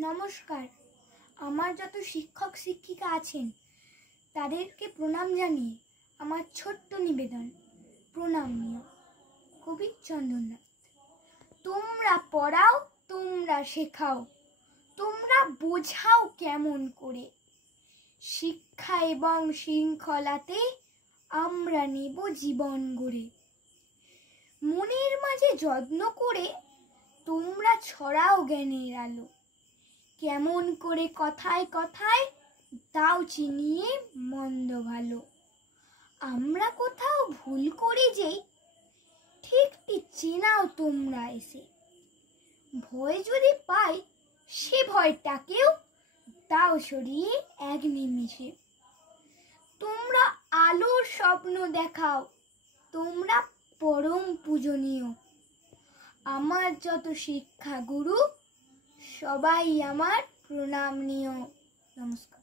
নমস্কার। আমার যত শিক্ষক শিক্ষিকা আছেন তাদেরকে প্রণাম জানিয়ে আমার ছোট্ট নিবেদন প্রণাম নিও। কবি চন্দ্রনাথ। তোমরা পড়াও, তোমরা শেখাও, তোমরা বোঝাও কেমন করে, শিক্ষা এবং শৃঙ্খলাতে আমরা নেব জীবন গড়ে। মনের মাঝে যত্ন করে তোমরা ছড়াও জ্ঞানের আলো, কেমন করে কথায় কথায় দাও চিনিয়ে মন্দ ভালো। আমরা কোথাও ভুল করি যেই ঠিকটি চেনাও তোমরা এসে, ভয় যদি পাই সে ভয়টাকেও দাও সরিয়ে এক নিমিষে। তোমরা আলোর স্বপ্ন দেখাও, তোমরা পরম পূজনীয়। আমার যত শিক্ষা গুরু সবাই আমার প্রণাম নিও। নমস্কার।